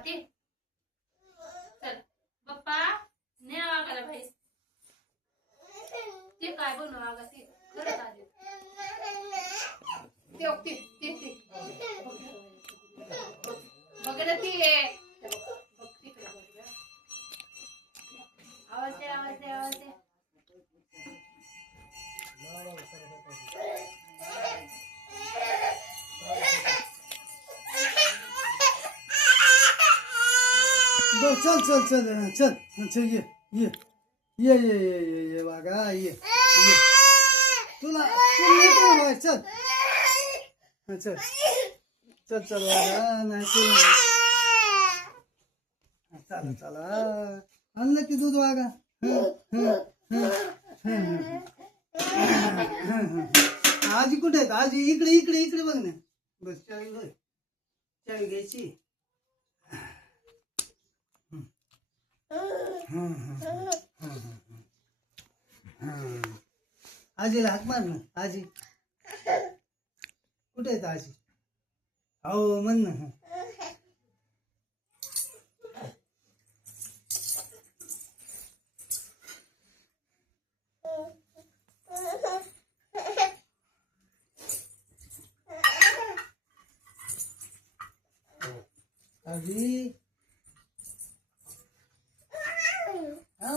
स्वाती चल पप्पा ने आगाला भाई ते काय बनव आगा ते खरंच आले ते बघ ना ती आवाज दे बस चल चल चल चल चल ये वागा ये तुला चल चल चल चल वागा नाही चला चला आणलं की दूध वागा आजी कुठे आहेत आजी इकडे इकडे इकडे बघ ना बस चावी बघ चावी घ्यायची आजीला हाक मार ना आजी कुठे आहेत आजी हो म्हण ना आजी